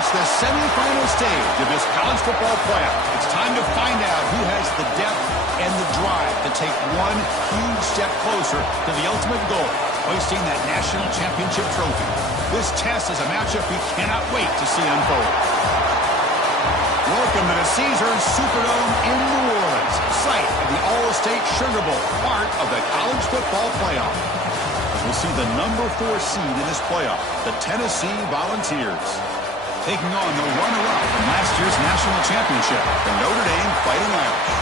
reached the semifinal stage of this college football playoff. It's time to find out who has the depth and the drive to take one huge step closer to the ultimate goal, hoisting that national championship trophy. This test is a matchup we cannot wait to see unfold. Welcome to the Caesars Superdome in New Orleans, site of the All-State Sugar Bowl, part of the college football playoff. We'll see the number 4 seed in this playoff, the Tennessee Volunteers, taking on the runner-up from last year's national championship, the Notre Dame Fighting Irish.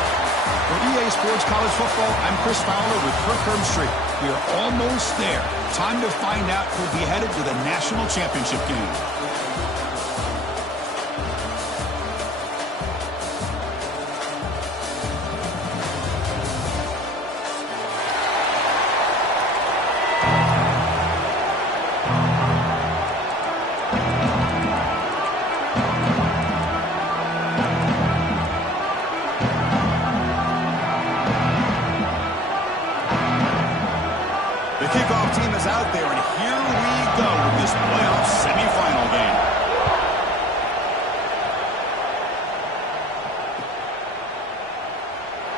For EA Sports College Football, I'm Chris Fowler with Kirk Herbstreit. We are almost there. Time to find out who'll be headed to the national championship game. Out there, and here we go with this playoff semifinal game.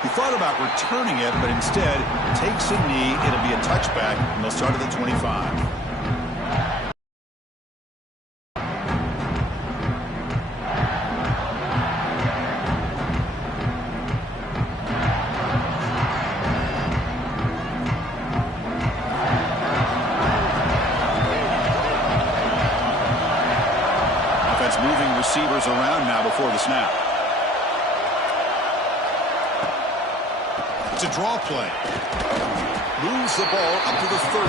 He thought about returning it, but instead takes a knee. It'll be a touchback, and they'll start at the 25. Moving receivers around now before the snap. It's a draw play. Moves the ball up to the 30.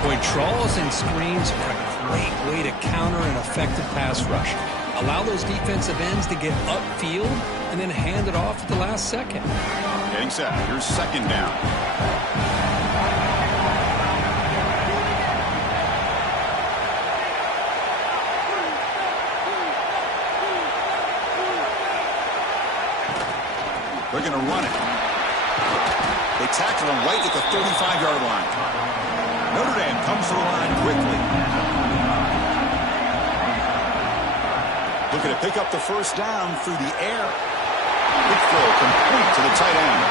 Boy, draws and screens are a great way to counter an effective pass rush. Allow those defensive ends to get upfield and then hand it off at the last second. Getting set. Here's second down. They're going to run it. They tackle him right at the 35-yard line. Notre Dame comes to the line quickly. Looking to pick up the first down through the air. Big throw complete to the tight end.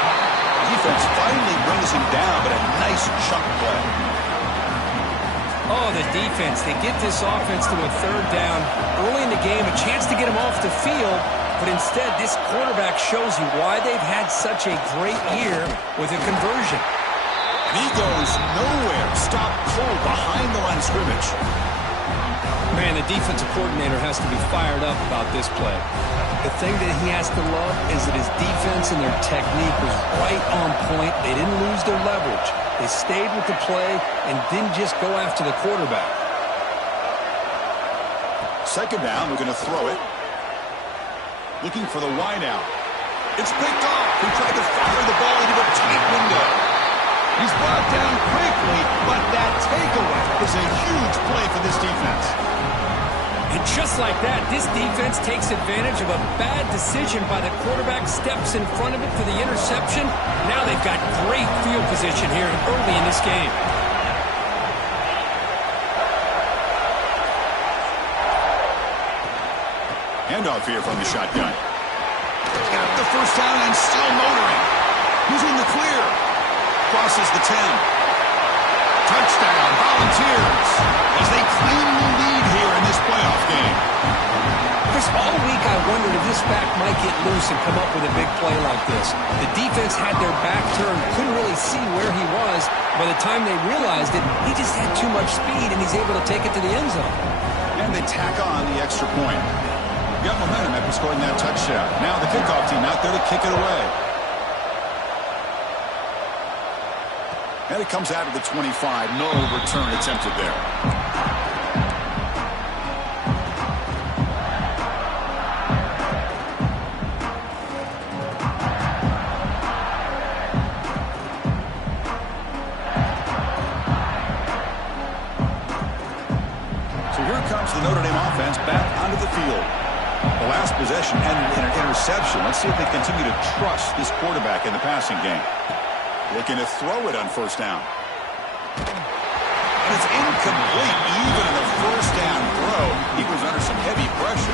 Defense finally brings him down, but a nice chunk play. Oh, the defense. They get this offense to a third down early in the game, a chance to get him off the field. But instead, this quarterback shows you why they've had such a great year with a conversion. And he goes nowhere. Stopped cold behind the line of scrimmage. Man, the defensive coordinator has to be fired up about this play. The thing that he has to love is that his defense and their technique was right on point. They didn't lose their leverage. They stayed with the play and didn't just go after the quarterback. Second down, we're going to throw it. Looking for the wide out. It's picked off. He tried to fire the ball into a tight window. He's brought down quickly, but that takeaway is a huge play for this defense. And just like that, this defense takes advantage of a bad decision by the quarterback, steps in front of it for the interception. Now they've got great field position here early in this game. Handoff here from the shotgun. Got the first down and still motoring. He's in the clear. Crosses the 10. Touchdown, Volunteers, as they claim the lead here in this playoff game. Chris, all week I wondered if this back might get loose and come up with a big play like this. The defense had their back turned, couldn't really see where he was. By the time they realized it, he just had too much speed, and he's able to take it to the end zone. And they tack on the extra point. Got momentum after scoring that touchdown. Now the kickoff team out there to kick it away. And it comes out of the 25. No return attempted there. So here comes the Notre Dame offense back onto the field. The last possession ended in an interception. Let's see if they continue to trust this quarterback in the passing game. Looking to throw it on first down. And it's incomplete even in the first down throw. He was under some heavy pressure.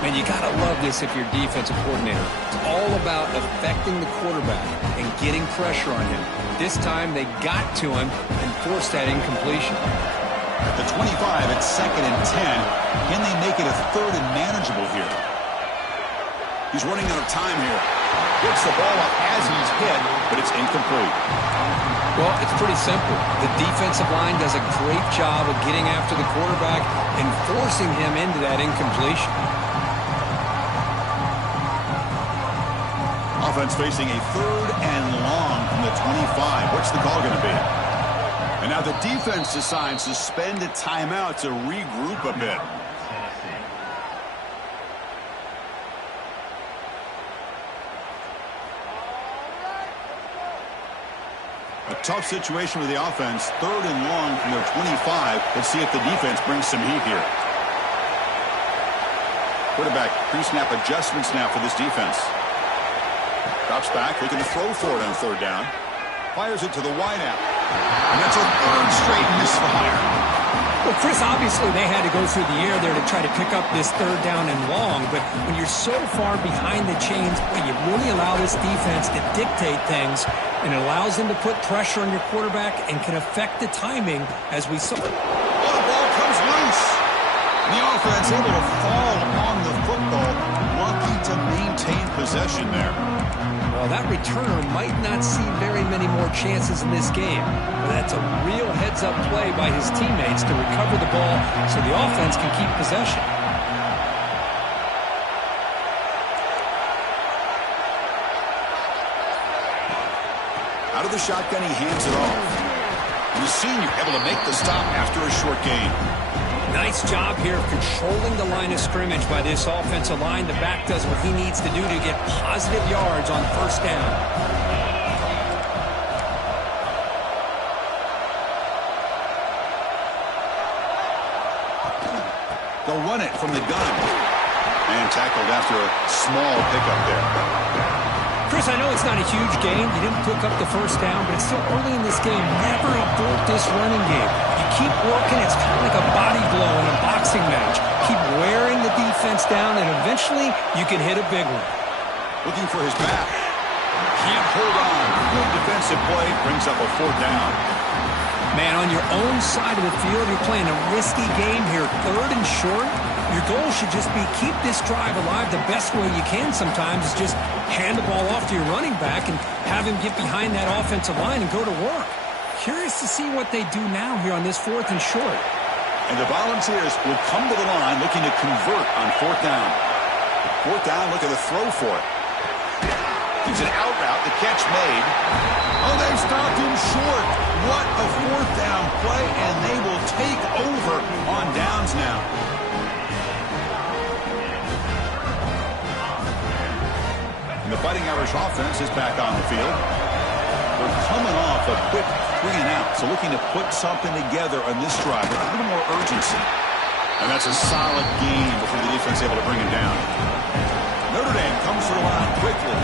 Man, you got to love this if you're a defensive coordinator. It's all about affecting the quarterback and getting pressure on him. This time they got to him and forced that incompletion. At the 25, it's 2nd and 10. Can they make it a 3rd and manageable here? He's running out of time here. Gets the ball up as he's hit, but it's incomplete. Well, it's pretty simple. The defensive line does a great job of getting after the quarterback and forcing him into that incompletion. Offense facing a 3rd and long from the 25. What's the call going to be? And now the defense decides to spend a timeout to regroup a bit. A tough situation with the offense. 3rd and long from their 25. Let's see if the defense brings some heat here. Quarterback pre-snap adjustments now for this defense. Drops back, looking to throw for it on 3rd down. Fires it to the wideout. And that's a 3rd straight misfire. Well, Chris, obviously they had to go through the air there to try to pick up this 3rd down and long, but when you're so far behind the chains, boy, you really allow this defense to dictate things, and it allows them to put pressure on your quarterback and can affect the timing, as we saw. Oh, the ball comes loose. And the offense able to fall on the football, lucky to maintain possession there. Well, that returner might not see very many more chances in this game. But that's a real heads-up play by his teammates to recover the ball so the offense can keep possession. Out of the shotgun, he hands it off. And the senior able to make the stop after a short gain. Nice job here of controlling the line of scrimmage by this offensive line. The back does what he needs to do to get positive yards on first down. They'll run it from the gun. And tackled after a small pickup there. Chris, I know it's not a huge gain. You didn't pick up the first down, but it's still early in this game. Never abort this running game. You keep working. It's kind of like a body blow in a boxing match. Keep wearing the defense down, and eventually you can hit a big one. Looking for his back. Can't hold on. Good defensive play. Brings up a 4th down. Man, on your own side of the field, you're playing a risky game here. 3rd and short. Your goal should just be keep this drive alive the best way you can sometimes is just hand the ball off to your running back and have him get behind that offensive line and go to work. Curious to see what they do now here on this 4th and short. And the Volunteers will come to the line looking to convert on 4th down. 4th down, looking to throw for it. It's an out route, the catch made. Oh, they stopped him short. What a 4th down play, and they will take over on downs now. And the Fighting Irish offense is back on the field. They're coming off a quick 3 and out, so looking to put something together on this drive with a little more urgency. And that's a solid gain before the defense able to bring him down. Notre Dame comes to the line quickly.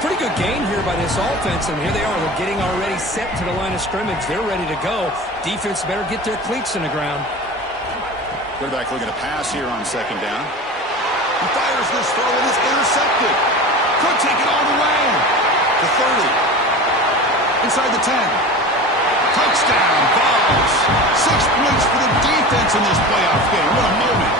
Pretty good gain here by this offense, and here they are. They're getting already set to the line of scrimmage. They're ready to go. Defense better get their cleats in the ground. Quarterback looking to pass here on 2nd down. He fires this throw and is intercepted. Could take it all the way. The 30. Inside the 10. Touchdown, Vols. 6 points for the defense in this playoff game. What a moment.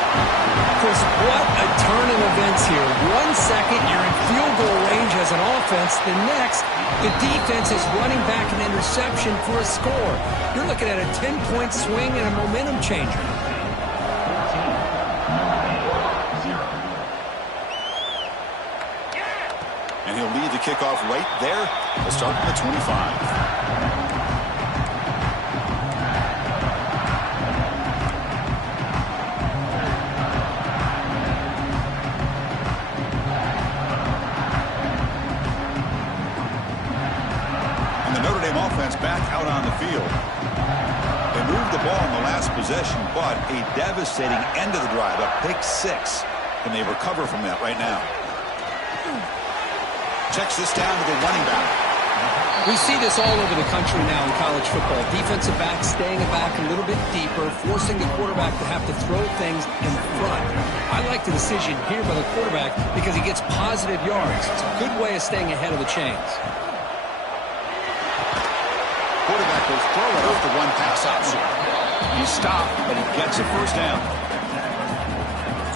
Chris, what a turn in events here. 1 second, you're in field goal range as an offense. The next, the defense is running back an interception for a score. You're looking at a 10-point swing and a momentum changer. And he'll lead the kickoff right there. We'll start from the 25. Back out on the field. They moved the ball in the last possession, but a devastating end of the drive, a pick 6. And they recover from that right now. Checks this down to the running back. We see this all over the country now in college football. Defensive backs staying back a little bit deeper, forcing the quarterback to have to throw things in front. I like the decision here by the quarterback because he gets positive yards. It's a good way of staying ahead of the chains. Quarterback will throw it off the one-pass option. He stopped, but he gets a 1st down.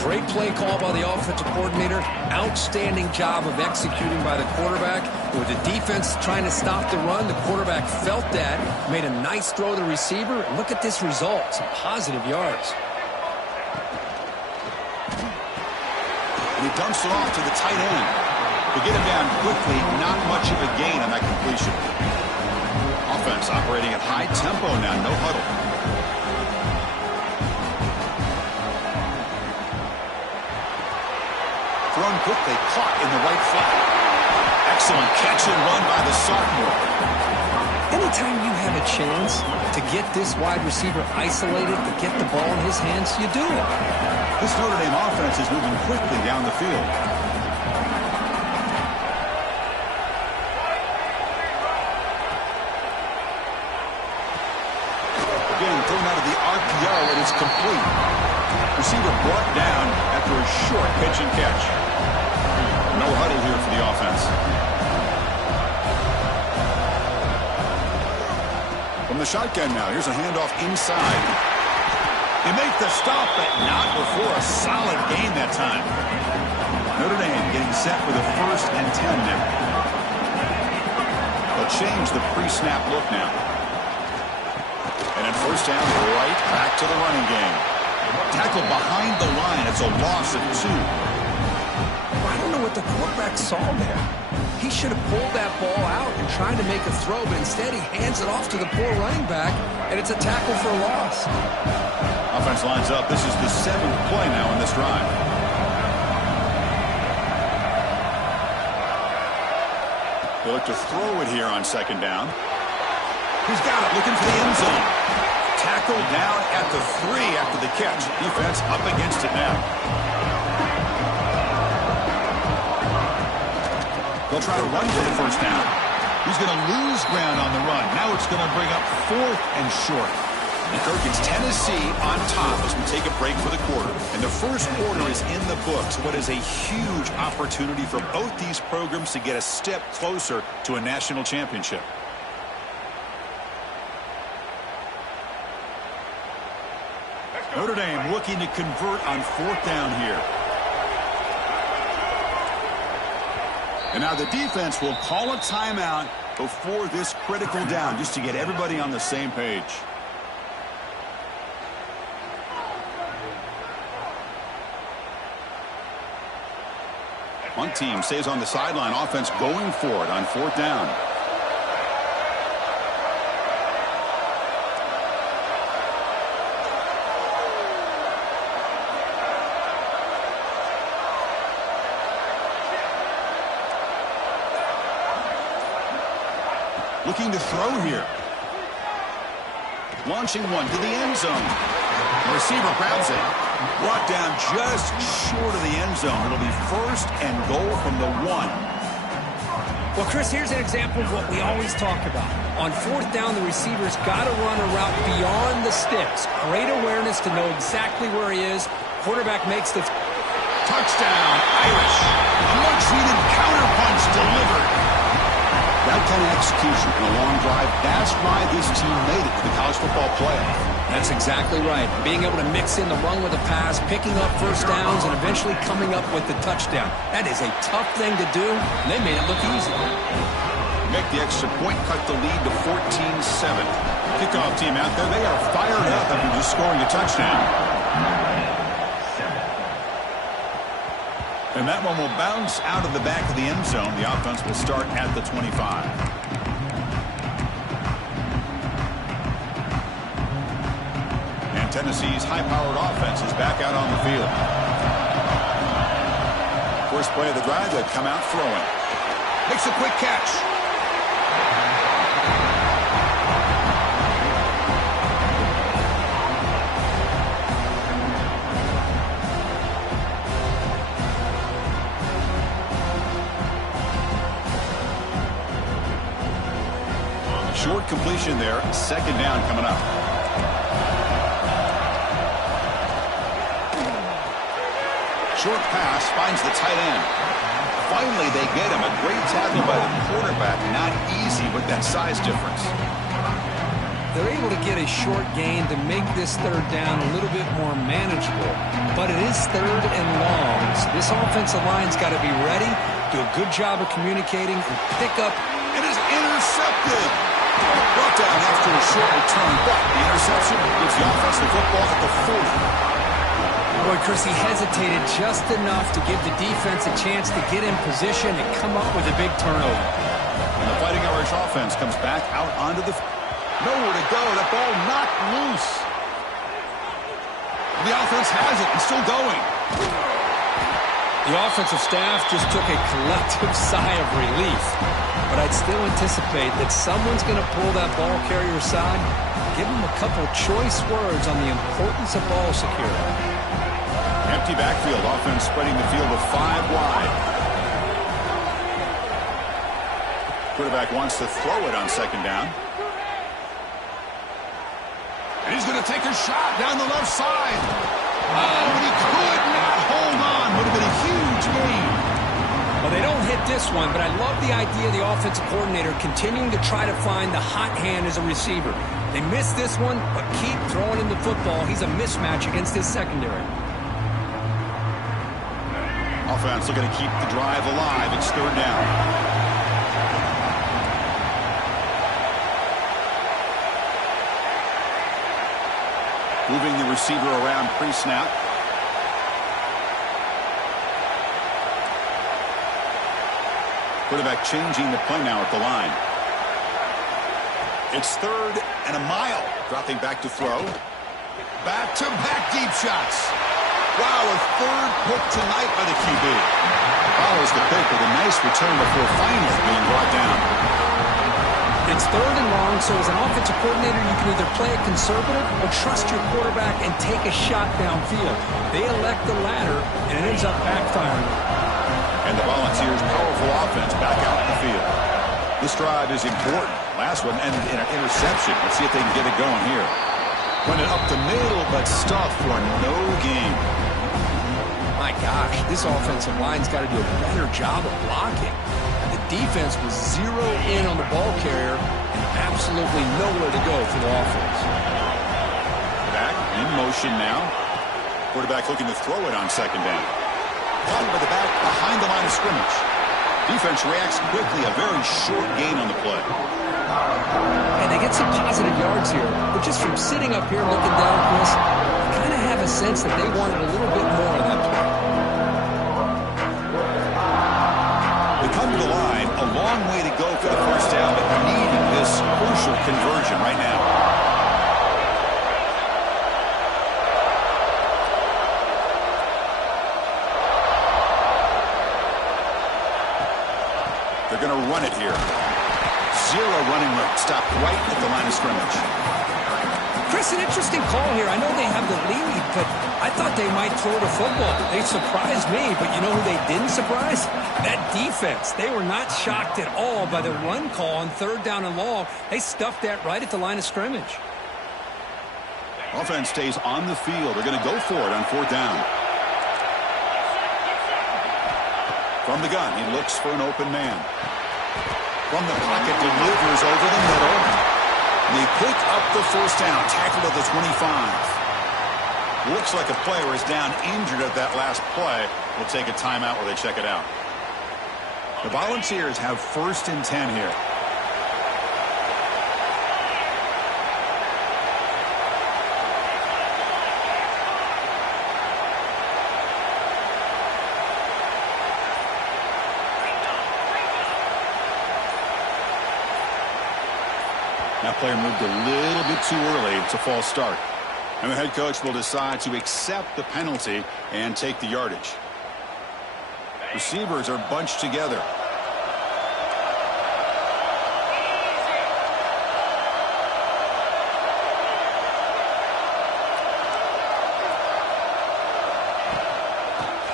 Great play call by the offensive coordinator. Outstanding job of executing by the quarterback. With the defense trying to stop the run, the quarterback felt that, made a nice throw to the receiver. And look at this result, some positive yards. And he dumps it off to the tight end. To get him down quickly, not much of a gain on that completion. Offense operating at high tempo now, no huddle. Thrown quickly, caught in the right flat. Excellent catch and run by the sophomore. Anytime you have a chance to get this wide receiver isolated, to get the ball in his hands, you do it. This Notre Dame offense is moving quickly down the field. Thrown out of the RPO, and it's complete. Receiver brought down after a short pitch and catch. No huddle here for the offense. From the shotgun now, here's a handoff inside. They make the stop, but not before a solid gain that time. Notre Dame getting set for the 1st and 10 now. They'll change the pre-snap look now. And at 1st down, right back to the running game. Tackle behind the line. It's a loss of 2. I don't know what the quarterback saw there. He should have pulled that ball out and tried to make a throw, but instead he hands it off to the poor running back, and it's a tackle for a loss. Offense lines up. This is the 7th play now in this drive. They look to throw it here on 2nd down. He's got it, looking for the end zone. Tackled down at the 3 after the catch. Defense up against it now. They'll try to run for the 1st down. He's going to lose ground on the run. Now it's going to bring up 4th and short. And Kirk, it's Tennessee on top as we take a break for the quarter. And the first quarter is in the books. What is a huge opportunity for both these programs to get a step closer to a national championship. Notre Dame looking to convert on 4th down here. And now the defense will call a timeout before this critical down just to get everybody on the same page. One team stays on the sideline. Offense going for it on 4th down. Looking to throw here. Launching one to the end zone. The receiver grabs it. Brought down just short of the end zone. It'll be 1st and goal from the 1. Well, Chris, here's an example of what we always talk about. On 4th down, the receiver's got to run a route beyond the sticks. Great awareness to know exactly where he is. Quarterback makes the touchdown, Irish. A much-needed counterpunch delivered. That kind of execution in a long drive, that's why this team made it to the college football playoff. That's exactly right. Being able to mix in the run with a pass, picking up 1st downs, and eventually coming up with the touchdown. That is a tough thing to do, and they made it look easy. Make the extra point, cut the lead to 14-7. Kickoff team out there, they are fired up after just scoring a touchdown. And that one will bounce out of the back of the end zone. The offense will start at the 25. And Tennessee's high-powered offense is back out on the field. First play of the drive, they come out throwing. Makes a quick catch. Short completion there. 2nd down coming up. Short pass finds the tight end. Finally, they get him. A great tackle by the quarterback. Not easy with that size difference. They're able to get a short gain to make this 3rd down a little bit more manageable. But it is 3rd and long. So this offensive line's got to be ready, do a good job of communicating, and pick up. It is intercepted. Brought down after a short return, but the interception gives the offense the football at the 40. Boy, Chris, he hesitated just enough to give the defense a chance to get in position and come up with a big turnover. And the Fighting Irish offense comes back out onto the... Nowhere to go. That ball knocked loose. The offense has it and still going. The offensive staff just took a collective sigh of relief. But I'd still anticipate that someone's going to pull that ball carrier aside, give him a couple choice words on the importance of ball security. Empty backfield, offense spreading the field of 5 wide. Quarterback wants to throw it on 2nd down. And he's going to take a shot down the left side. Oh, but he could not hold on. Would have been a huge gain. Well, they don't hit this one, but I love the idea of the offensive coordinator continuing to try to find the hot hand as a receiver. They missed this one, but keep throwing him the football. He's a mismatch against his secondary. Offense looking to keep the drive alive. It's 3rd down. Moving the receiver around pre-snap. Quarterback changing the play now at the line. It's 3rd and a mile. Dropping back to throw. Back-to-back deep shots. Wow, a 3rd pick tonight by the QB. Follows the pick with a nice return before finally being brought down. It's 3rd and long, so as an offensive coordinator, you can either play it conservative or trust your quarterback and take a shot downfield. They elect the latter, and it ends up backfiring. And the Volunteers' powerful offense back out in the field. This drive is important. Last one ended in an interception. Let's see if they can get it going here. Went it up the middle, but stuffed for no gain. My gosh, this offensive line's got to do a better job of blocking. The defense was zeroed in on the ball carrier and absolutely nowhere to go for the offense. Back in motion now. Quarterback looking to throw it on 2nd down. Caught by the back behind the line of scrimmage. Defense reacts quickly. A very short gain on the play. And they get some positive yards here. But just from sitting up here looking down, Chris, I kind of have a sense that they wanted a little bit more of that play. long way to go for the first down, but you need this crucial conversion right now. They're going to run it here. Zero running room. Stopped right at the line of scrimmage. Chris, an interesting call here. I know they have the lead, but I thought they might throw the football. They surprised me, but you know who they didn't surprise? That defense. They were not shocked at all by the run call on 3rd down and long. They stuffed that right at the line of scrimmage. Offense stays on the field. They're going to go for it on 4th down. From the gun, he looks for an open man. From the pocket, delivers over the middle. They pick up the first down, tackled at the 25. Looks like a player is down injured at that last play. We'll take a timeout where they check it out. The Volunteers have 1st and 10 here. That player moved a little bit too early. It's a false start. And the head coach will decide to accept the penalty and take the yardage. Receivers are bunched together.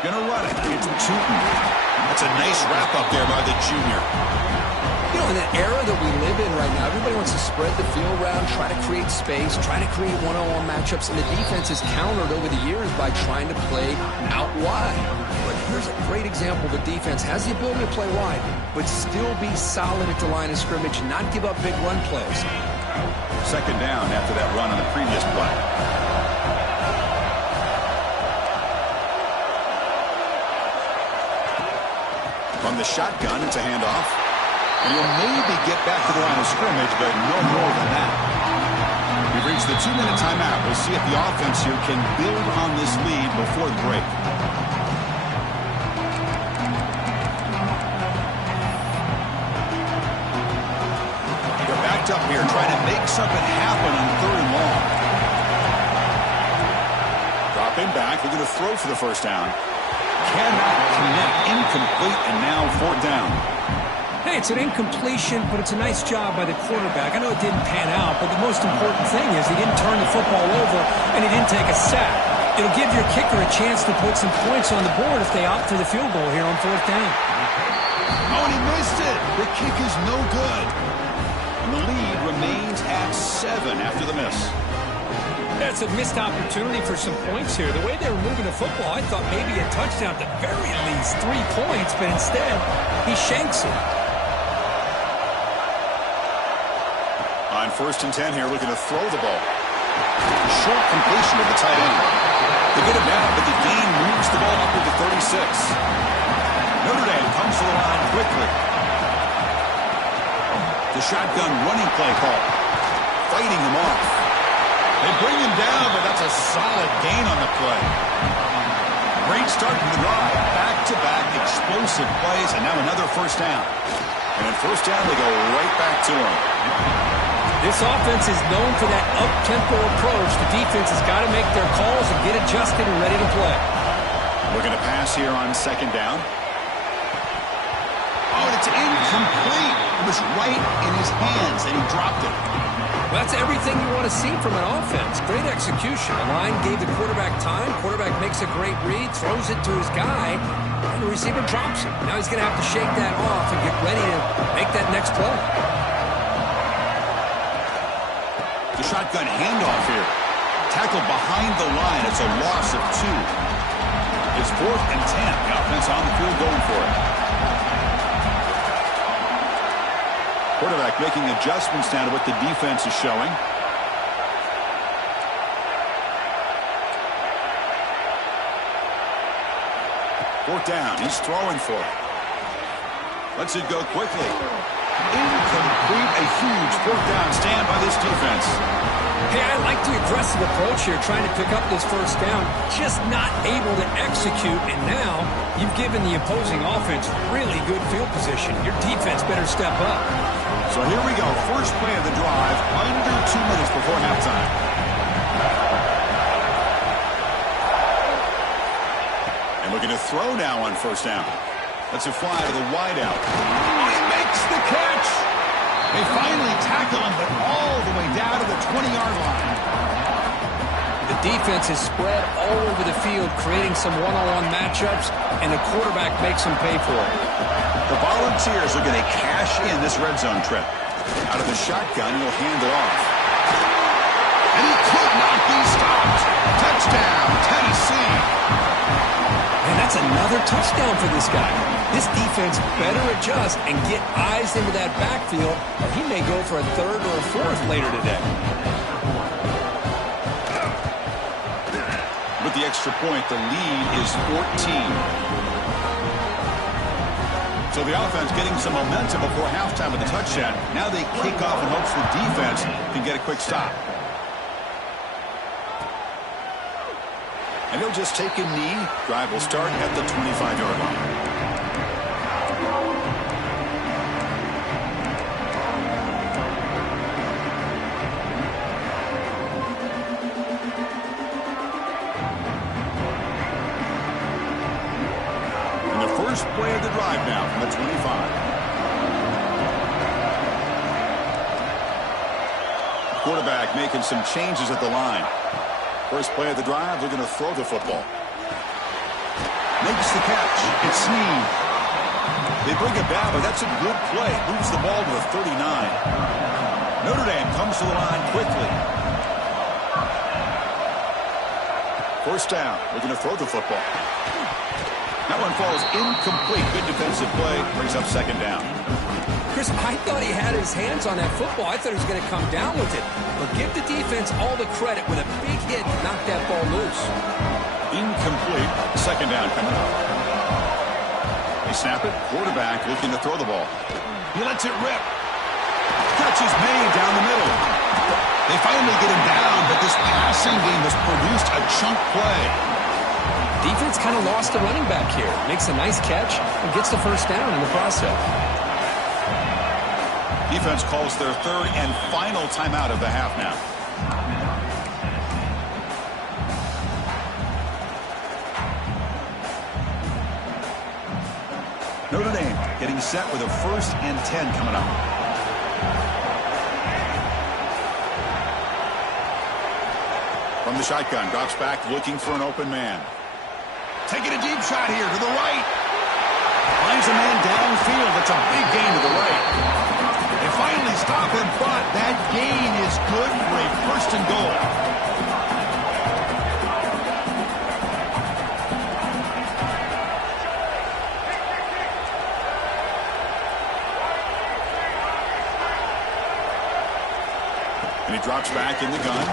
Gonna run it. It's Tootin. That's a nice wrap up there by the junior. You know, in the era that we live in right now, everybody wants to spread the field around, try to create space, try to create one-on-one matchups, and the defense is countered over the years by trying to play out wide. But here's a great example. The defense has the ability to play wide, but still be solid at the line of scrimmage, not give up big run plays. 2nd down after that run on the previous play. From the shotgun, it's a handoff. And he'll maybe get back to the line of scrimmage, but no more than that. We've reached the 2-minute timeout. We'll see if the offense here can build on this lead before the break. They're backed up here, trying to make something happen on 3rd and long. Dropping back, they're going to throw for the first down. Cannot connect, incomplete, and now 4th down. Hey, it's an incompletion, but it's a nice job by the quarterback. I know it didn't pan out, but the most important thing is he didn't turn the football over and he didn't take a sack. It'll give your kicker a chance to put some points on the board if they opt for the field goal here on 4th down. Oh, and he missed it. The kick is no good. And the lead remains at 7 after the miss. That's a missed opportunity for some points here. The way they were moving the football, I thought maybe a touchdown, at the very least 3 points, but instead he shanks it. On 1st and 10 here, looking to throw the ball. Short completion of the tight end. They get it down, but the gain moves the ball up to the 36. Notre Dame comes to the line quickly. The shotgun running play call. Fighting him off. They bring him down, but that's a solid gain on the play. Great start to the drive. Back-to-back explosive plays, and now another first down. And in first down, they go right back to him. This offense is known for that up-tempo approach. The defense has got to make their calls and get adjusted and ready to play. Looking to pass here on 2nd down. Oh, and it's incomplete. It was right in his hands, and he dropped it. Well, that's everything you want to see from an offense. Great execution. The line gave the quarterback time. Quarterback makes a great read, throws it to his guy, and the receiver drops it. Now he's going to have to shake that off and get ready to make that next play. The shotgun handoff here. Tackled behind the line. It's a loss of 2. It's 4th and 10. The offense on the field going for it. Quarterback making adjustments now to what the defense is showing. Fourth down. He's throwing for it. Lets it go quickly. Incomplete. A huge 4th down stand by this defense. Hey, I like the aggressive aggressive approach here, trying to pick up this first down, just not able to execute, and now you've given the opposing offense really good field position. Your defense better step up. So here we go, first play of the drive, under 2 minutes before halftime. And looking to throw now on first down. Let's it fly to the wideout. Oh, he makes the catch! They finally tackle him, but all the way down to the 20-yard line. The defense is spread all over the field, creating some one-on-one matchups, and the quarterback makes them pay for it. The Volunteers are going to cash in this red zone trip. Out of the shotgun, he'll hand it off. And he could not be stopped. Touchdown, Tennessee. And that's another touchdown for this guy. This defense better adjust and get eyes into that backfield, or he may go for a third or a fourth later today. With the extra point, the lead is 14. So the offense getting some momentum before halftime with the touchdown. Now they kick off in hopes the defense can get a quick stop. And he'll just take a knee. Drive will start at the 25-yard line. First play of the drive now from the 25. Quarterback making some changes at the line. First play of the drive, they're going to throw the football. Makes the catch. It's Snead. They bring it down, but that's a good play. Moves the ball to the 39. Notre Dame comes to the line quickly. First down. They're going to throw the football. That one falls incomplete. Good defensive play. Brings up second down. Chris, I thought he had his hands on that football. I thought he was going to come down with it. But give the defense all the credit with a big hit to knock that ball loose. Incomplete. Second down coming up. They snap it. Quarterback looking to throw the ball. He lets it rip. Catch is made down the middle. They finally get him down, but this passing game has produced a chunk play. Defense kind of lost the running back here. Makes a nice catch and gets the first down in the process. Defense calls their third and final timeout of the half now. Notre Dame getting set with a 1st and 10 coming up. From the shotgun, drops back looking for an open man. Taking a deep shot here to the right. Finds a man downfield. That's a big gain to the right. They finally stop him, but that gain is good for a 1st and goal. And he drops back in the gun.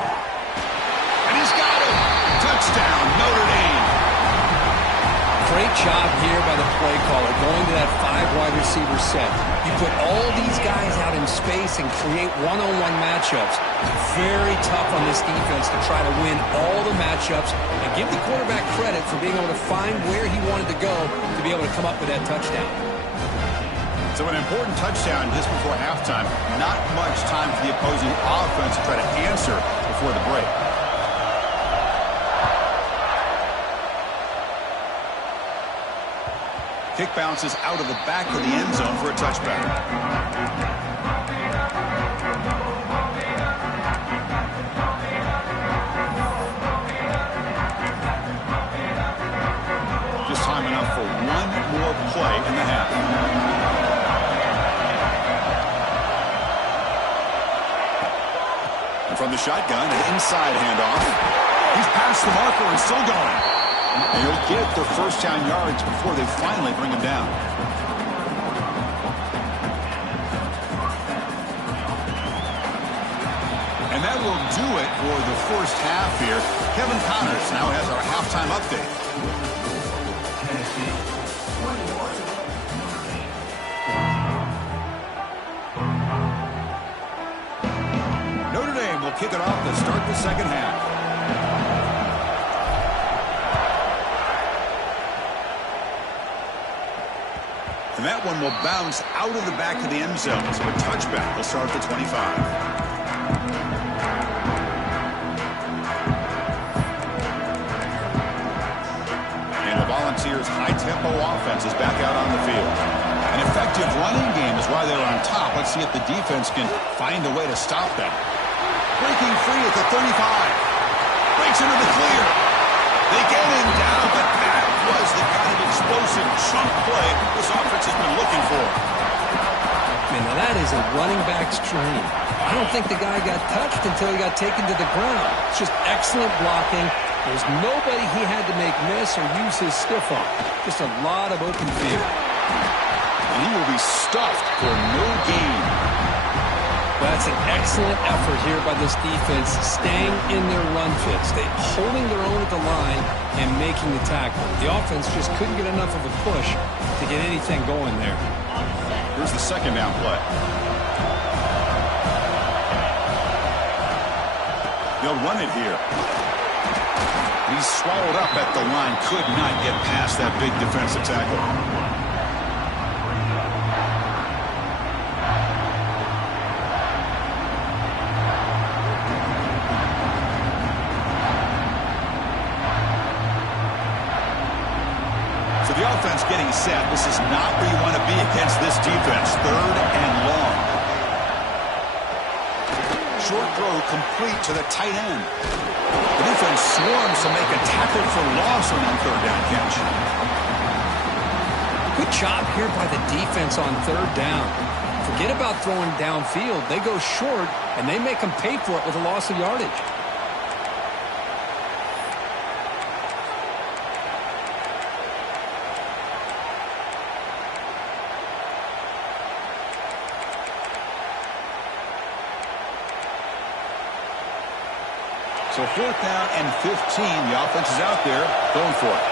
And he's got it. Touchdown, Notre Dame. Great job here by the play caller, going to that 5 wide receiver set. You put all these guys out in space and create one-on-one matchups. Very tough on this defense to try to win all the matchups and give the quarterback credit for being able to find where he wanted to go to be able to come up with that touchdown. So an important touchdown just before halftime. Not much time for the opposing offense to try to answer before the break. Kick bounces out of the back of the end zone for a touchback. Just time enough for one more play in the half. And from the shotgun, an inside handoff. He's past the marker and still going. And he'll get the first down yards before they finally bring him down. And that will do it for the first half here. Kevin Connors now has our halftime update. Notre Dame will kick it off to start the second half. And that one will bounce out of the back of the end zone. So a touchback will start at the 25. Volunteers' high-tempo offense is back out on the field. An effective running game is why they're on top. Let's see if the defense can find a way to stop them. Breaking free at the 35. Breaks into the clear. They get him down, but that was the kind of explosive chunk play this offense has been looking for. Man, now that is a running back's dream. I don't think the guy got touched until he got taken to the ground. It's just excellent blocking. There's nobody he had to make miss or use his stiff arm. Just a lot of open field. And he will be stuffed for no gain. That's an excellent effort here by this defense, staying in their run fits. They're holding their own at the line and making the tackle. The offense just couldn't get enough of a push to get anything going there. Here's the second down play. They'll run it here. He's swallowed up at the line. Could not get past that big defensive tackle. So the offense getting set. This is not where you want to be against this defense. Third and long. Short throw complete to the tight end. The defense swarms to make a tackle for loss on that third down catch. Good job here by the defense on third down. Forget about throwing downfield. They go short, and they make them pay for it with a loss of yardage. So 4th down and 15. The offense is out there going for it.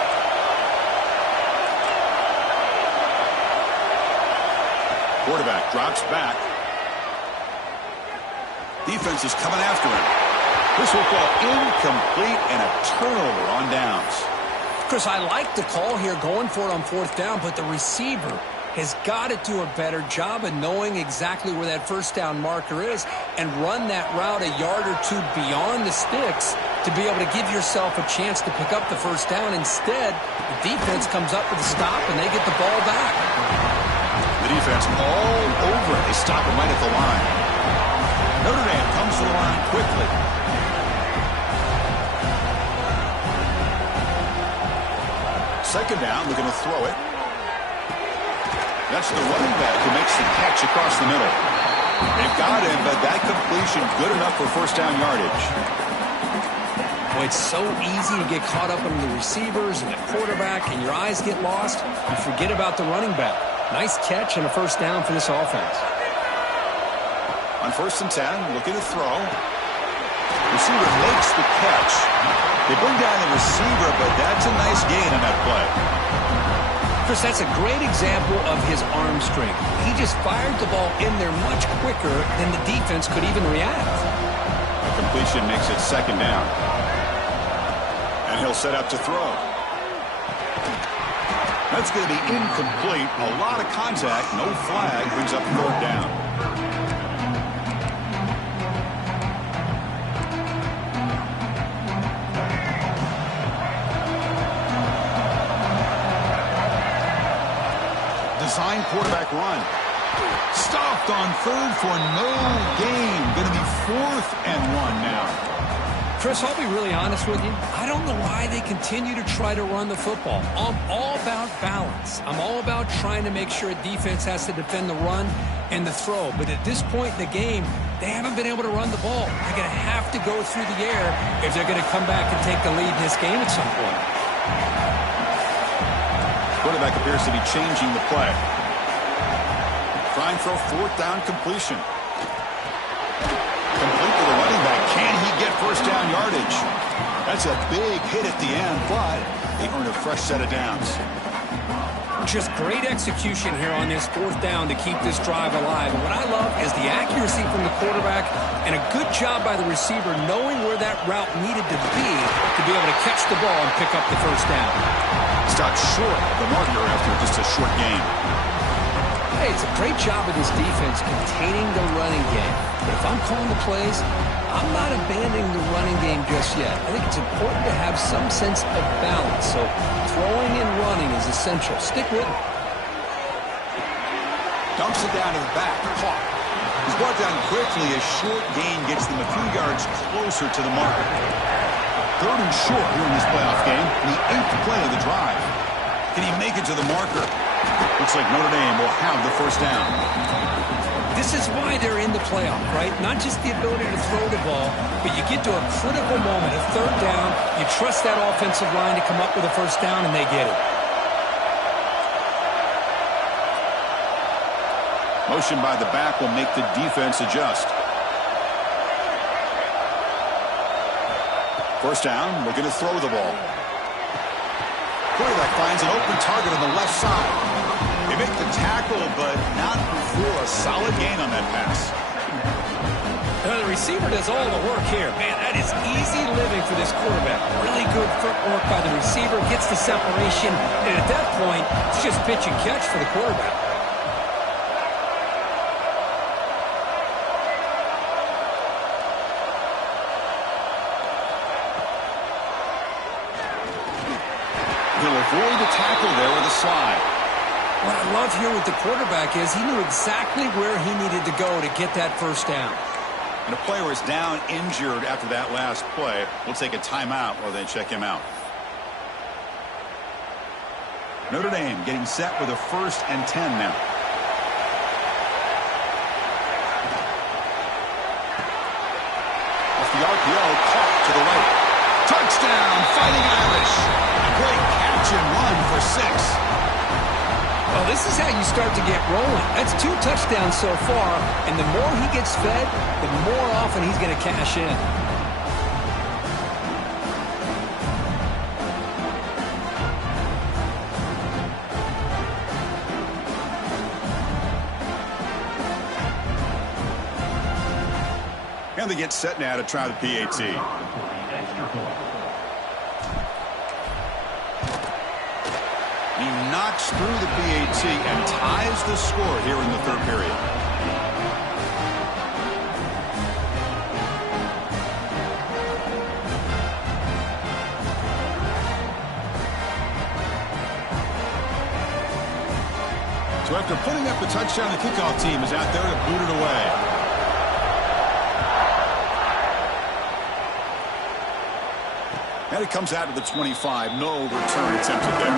Quarterback drops back. Defense is coming after him. This will fall incomplete and a turnover on downs. Chris, I like the call here going for it on 4th down, but the receiver has got to do a better job of knowing exactly where that first down marker is and run that route a yard or two beyond the sticks to be able to give yourself a chance to pick up the first down. Instead, the defense comes up with a stop and they get the ball back. The defense all over it. They stop him right at the line. Notre Dame comes to the line quickly. Second down, they're going to throw it. That's the running back who makes the catch across the middle. They've got him, but that completion good enough for first down yardage. Boy, it's so easy to get caught up on the receivers and the quarterback, and your eyes get lost. You forget about the running back. Nice catch and a first down for this offense. On 1st and 10, looking to throw. Receiver makes the catch. They bring down the receiver, but that's a nice gain on that play. Chris, that's a great example of his arm strength. He just fired the ball in there much quicker than the defense could even react. A completion makes it second down. And he'll set up to throw. That's going to be incomplete. A lot of contact. No flag. Brings up 3rd down. Design quarterback run. Stopped on 3rd for no gain. Going to be 4th and 1 now. Chris, I'll be really honest with you. I don't know why they continue to try to run the football. I'm all about balance. I'm all about trying to make sure a defense has to defend the run and the throw. But at this point in the game, they haven't been able to run the ball. They're going to have to go through the air if they're going to come back and take the lead in this game at some point. Quarterback appears to be changing the play. Trying for a 4th down completion. Complete to the running back. Can he get first down yardage? That's a big hit at the end, but they earn a fresh set of downs. Just great execution here on this fourth down to keep this drive alive. And what I love is the accuracy from the quarterback and a good job by the receiver knowing where that route needed to be able to catch the ball and pick up the first down. Stopped short of the marker after just a short game. Hey, it's a great job of this defense containing the running game. But if I'm calling the plays, I'm not abandoning the running game just yet. I think it's important to have some sense of balance. So throwing and running is essential. Stick with it. Dumps it down to the back. Caught. He's brought down quickly. A short gain gets them a few yards closer to the mark. 3rd and short here in this playoff game. The 8th play of the drive. Can he make it to the marker? Looks like Notre Dame will have the first down. This is why they're in the playoff, right? Not just the ability to throw the ball, but you get to a critical moment, a 3rd down. You trust that offensive line to come up with a first down, and they get it. Motion by the back will make the defense adjust. First down, we're going to throw the ball. Quarterback finds an open target on the left side. They make the tackle, but not before a solid gain on that pass. The receiver does all the work here. Man, that is easy living for this quarterback. Really good footwork by the receiver, gets the separation, and at that point, it's just pitch and catch for the quarterback. He'll avoid the tackle there with a slide. What I love here with the quarterback is he knew exactly where he needed to go to get that first down. And a player is down injured after that last play. We'll take a timeout while they check him out. Notre Dame getting set with a 1st and 10 now. Off the RPO, caught to the right. Touchdown, Fighting Irish. A great catch and run for 6. Well, this is how you start to get rolling. That's 2 touchdowns so far, and the more he gets fed, the more often he's going to cash in. And they get set now to try the PAT. He knocks through the PAT and ties the score here in the 3rd period. So after putting up the touchdown, the kickoff team is out there to boot it away. And it comes out to the 25. No return attempted there.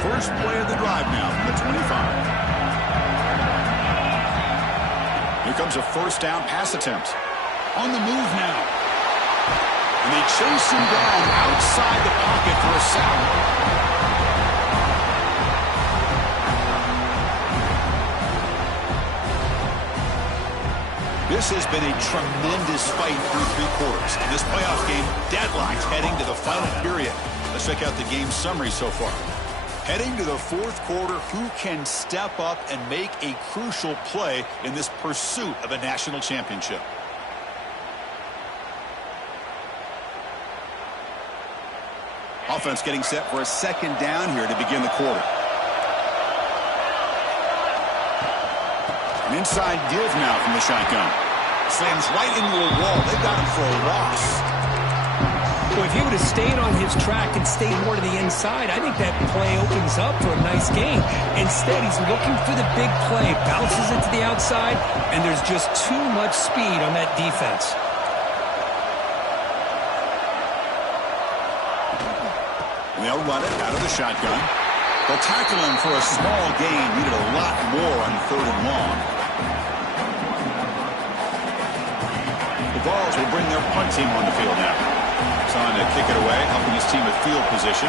First play of the drive now from the 25. Here comes a first down pass attempt. On the move now. And they chase him down outside the pocket for a sack. This has been a tremendous fight through 3 quarters. In this playoff game, deadlocked heading to the final period. Let's check out the game summary so far. Heading to the 4th quarter, who can step up and make a crucial play in this pursuit of a national championship? Offense getting set for a 2nd down here to begin the quarter. An inside give now from the shotgun. Slams right into a wall. They've got him for a loss. Well, if he would have stayed on his track and stayed more to the inside, I think that play opens up for a nice game. Instead, he's looking for the big play, bounces it to the outside, and there's just too much speed on that defense. And they'll run it out of the shotgun. They'll tackle him for a small gain. Needed a lot more on 3rd and long. The Vols will bring their punt team on the field now. He's on to kick it away, helping his team with field position.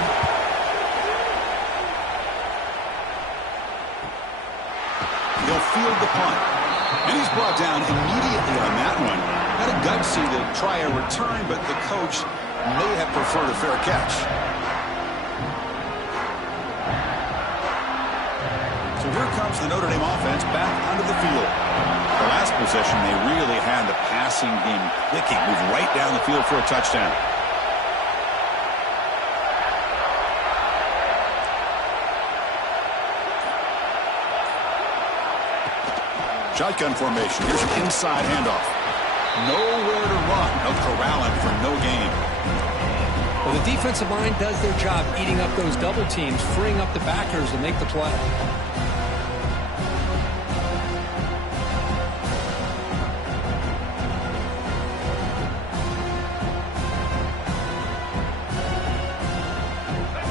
field the punt. And he's brought down immediately on that one. Had a gutsy to try a return, but the coach may have preferred a fair catch. So here comes the Notre Dame offense back onto the field. The last possession, they really had the passing game clicking, moved right down the field for a touchdown. Shotgun formation. Here's an inside handoff. Nowhere to run. No corralling for no gain. Well, the defensive line does their job eating up those double teams, freeing up the backers to make the play.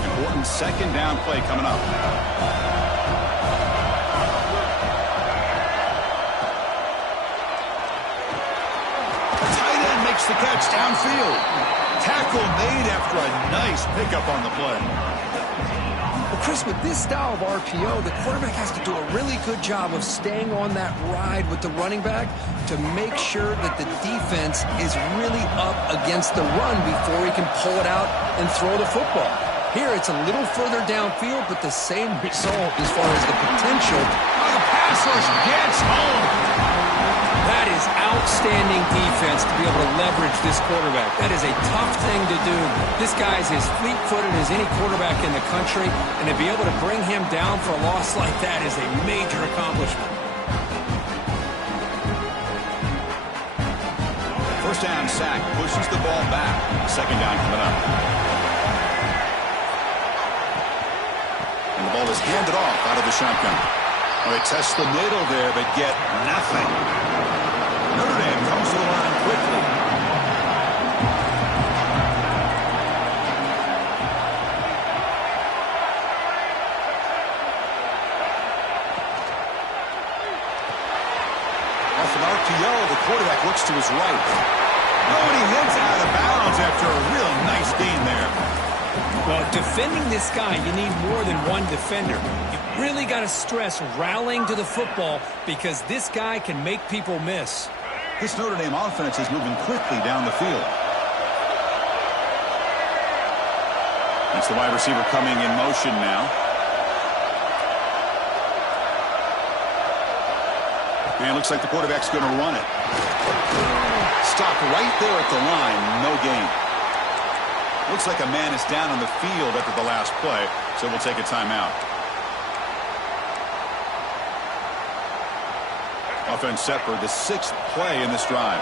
Important second down play coming up. The catch downfield. Tackle made after a nice pickup on the play. Well, Chris, with this style of RPO, the quarterback has to do a really good job of staying on that ride with the running back to make sure that the defense is really up against the run before he can pull it out and throw the football. Here, it's a little further downfield, but the same result as far as the potential. Oh, the pass rush gets home. That is outstanding defense to be able to leverage this quarterback. That is a tough thing to do. This guy's as fleet-footed as any quarterback in the country, and to be able to bring him down for a loss like that is a major accomplishment. First down sack pushes the ball back. Second down coming up. And the ball is handed off out of the shotgun. Well, they test the middle there, but get nothing. Notre Dame comes to the line quickly. Off an RPO, the quarterback looks to his right. Oh, and he heads out of bounds after a real nice gain there. Well, defending this guy, you need more than one defender. You really got to stress rallying to the football because this guy can make people miss. This Notre Dame offense is moving quickly down the field. It's the wide receiver coming in motion now. And it looks like the quarterback's going to run it. Stopped right there at the line. No gain. Looks like a man is down on the field after the last play, so we'll take a timeout. Offense set for the 6th play in this drive.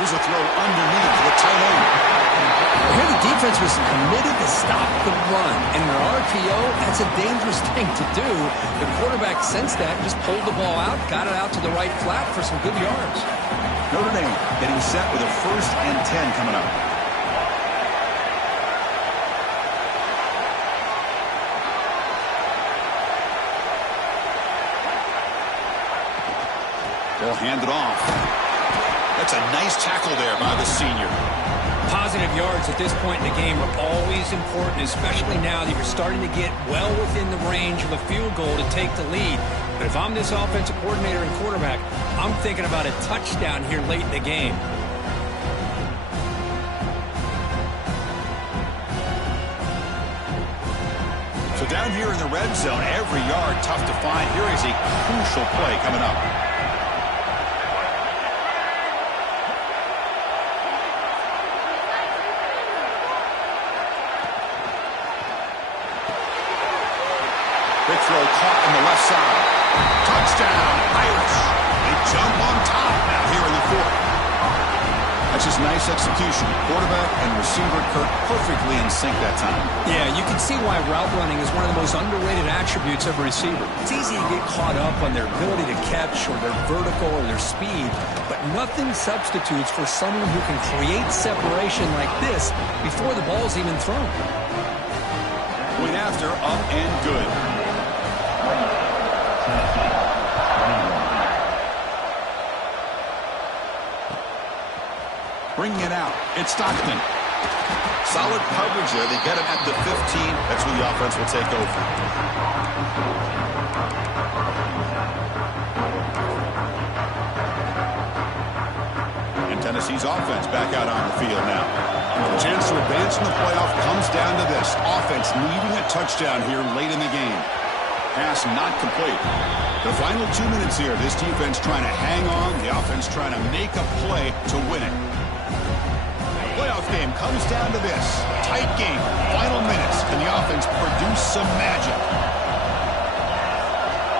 Here's a throw underneath to the tight end. Here the defense was committed to stop the run. And in an RPO, that's a dangerous thing to do. The quarterback sensed that, just pulled the ball out, got it out to the right flat for some good yards. Notre Dame getting set with a 1st and 10 coming up. Ball handed off. That's a nice tackle there by the senior. Positive yards at this point in the game are always important, especially now that you're starting to get well within the range of a field goal to take the lead. But if I'm this offensive coordinator and quarterback, I'm thinking about a touchdown here late in the game. So down here in the red zone, every yard tough to find. Here is a crucial play coming up. Big throw caught on the left side. Touchdown, Irish. They jump on top now here in the 4th. That's just nice execution. Quarterback and receiver Kirk perfectly in sync that time. Yeah, you can see why route running is one of the most underrated attributes of a receiver. It's easy to get caught up on their ability to catch or their vertical or their speed, but nothing substitutes for someone who can create separation like this before the ball's even thrown. Going after, up and good. Bringing it out. It's Stockton. Solid coverage there. They get him at the 15. That's where the offense will take over. And Tennessee's offense back out on the field now. The chance to advance in the playoff comes down to this. Offense needing a touchdown here late in the game. Pass not complete. The final 2 minutes here. This defense trying to hang on. The offense trying to make a play to win it. Playoff game comes down to this. Tight game. Final minutes. Can the offense produce some magic?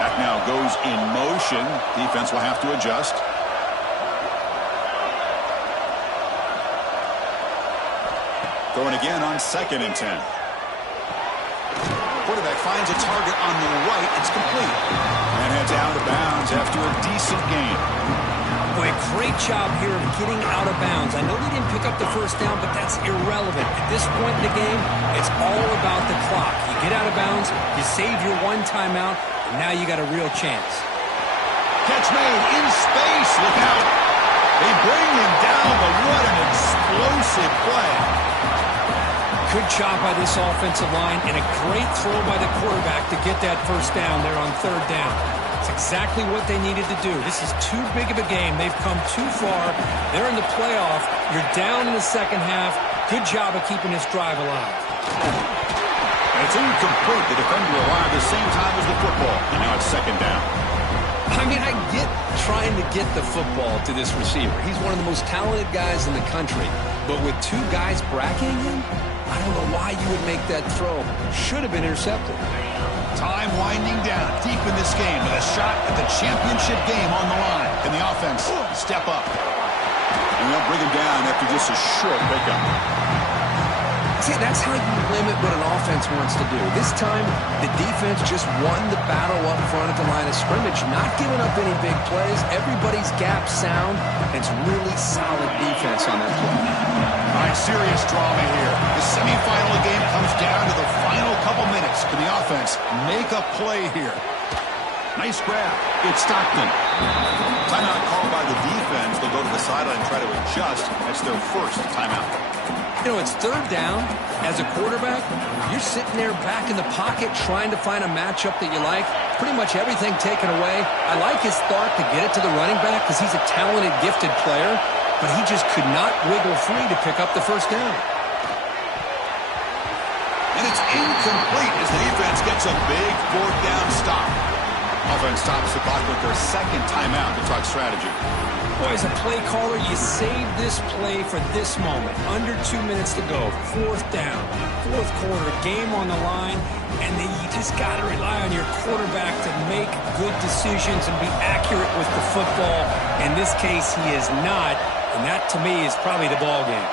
That now goes in motion. Defense will have to adjust. Throwing again on 2nd and 10. Quarterback finds a target on the right. It's complete. And heads out of bounds after a decent gain. Boy, great job here of getting out of bounds. I know they didn't pick up the first down, but that's irrelevant. At this point in the game, it's all about the clock. You get out of bounds, you save your one timeout, and now you got a real chance. Catch made in space. Look out. They bring him down, but what an explosive play. Good job by this offensive line, and a great throw by the quarterback to get that first down there on 3rd down. It's exactly what they needed to do. This is too big of a game. They've come too far. They're in the playoff. You're down in the second half. Good job of keeping this drive alive. And it's incomplete. The defender arrived at the same time as the football, and now it's 2nd down. I mean, I get trying to get the football to this receiver. He's one of the most talented guys in the country. But with 2 guys bracketing him, I don't know why you would make that throw. Should have been intercepted. Time winding down deep in this game with a shot at the championship game on the line. Can the offense step up? And they'll bring him down after just a short pickup. See, that's how you limit what an offense wants to do. This time, the defense just won the battle up front at the line of scrimmage, not giving up any big plays. Everybody's gap sound. It's really solid defense on that play. All right, serious drama here. The semifinal game comes down to the final couple minutes. Can the offense make a play here? Nice grab. It's Stockton. Timeout called by the defense. They'll go to the sideline and try to adjust. That's their first timeout. You know, it's 3rd down. As a quarterback, you're sitting there back in the pocket trying to find a matchup that you like. Pretty much everything taken away. I like his thought to get it to the running back because he's a talented, gifted player, but he just could not wiggle free to pick up the first down. And it's incomplete as the defense gets a big 4th down stop. Offense stops the clock with their 2nd timeout to talk strategy. Boy, as a play caller, you save this play for this moment. Under 2 minutes to go. 4th down. 4th quarter. Game on the line. And then you just got to rely on your quarterback to make good decisions and be accurate with the football. In this case, he is not. And that, to me, is probably the ball game.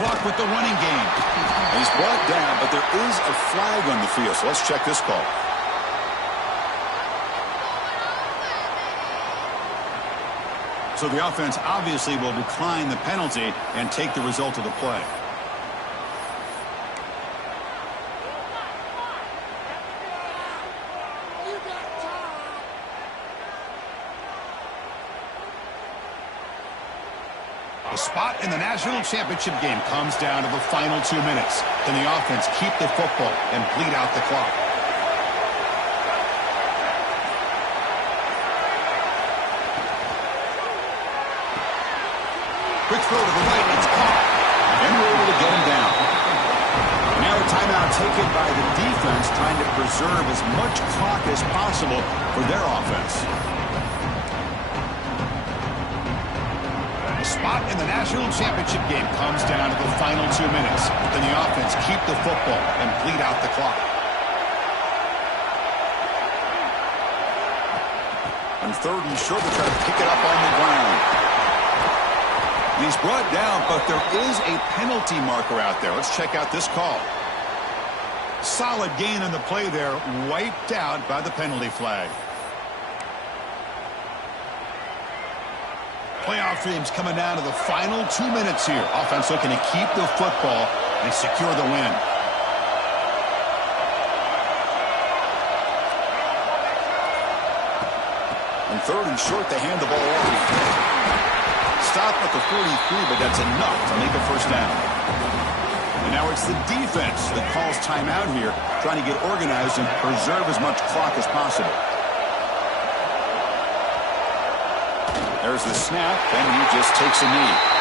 Clock with the running game. He's brought down, but there is a flag on the field, so let's check this call. So the offense obviously will decline the penalty and take the result of the play. The spot in the national championship game comes down to the final 2 minutes. Can the offense keep the football and bleed out the clock? Quick throw to the right. It's caught. And we're able to get him down. And now a timeout taken by the defense, trying to preserve as much clock as possible for their offense. The spot in the national championship game comes down to the final 2 minutes. Can the offense keep the football and bleed out the clock? On 3rd and short, they try to pick it up on the ground. He's brought down, but there is a penalty marker out there. Let's check out this call. Solid gain on the play there, wiped out by the penalty flag. Playoff dreams coming down to the final 2 minutes here. Offense looking to keep the football and secure the win. On 3rd and short, they hand the ball off. Stop at the 43, but that's enough to make a first down. And now it's the defense that calls timeout here, trying to get organized and preserve as much clock as possible. There's the snap, and he just takes a knee.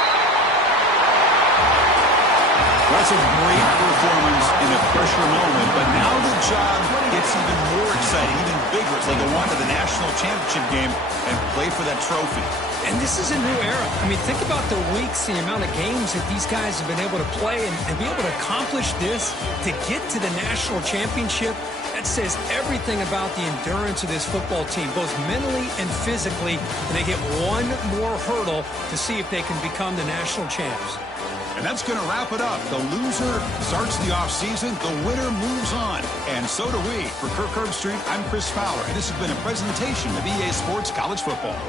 That's a great performance in a pressure moment, but now the job gets even more exciting, even bigger as they go on to the national championship game and play for that trophy. And this is a new era. I mean, think about the weeks, the amount of games that these guys have been able to play and be able to accomplish this, to get to the national championship. That says everything about the endurance of this football team, both mentally and physically. And they get one more hurdle to see if they can become the national champs. And that's going to wrap it up. The loser starts the offseason. The winner moves on. And so do we. For Kirk Herbstreit, I'm Chris Fowler. And this has been a presentation of EA Sports College Football.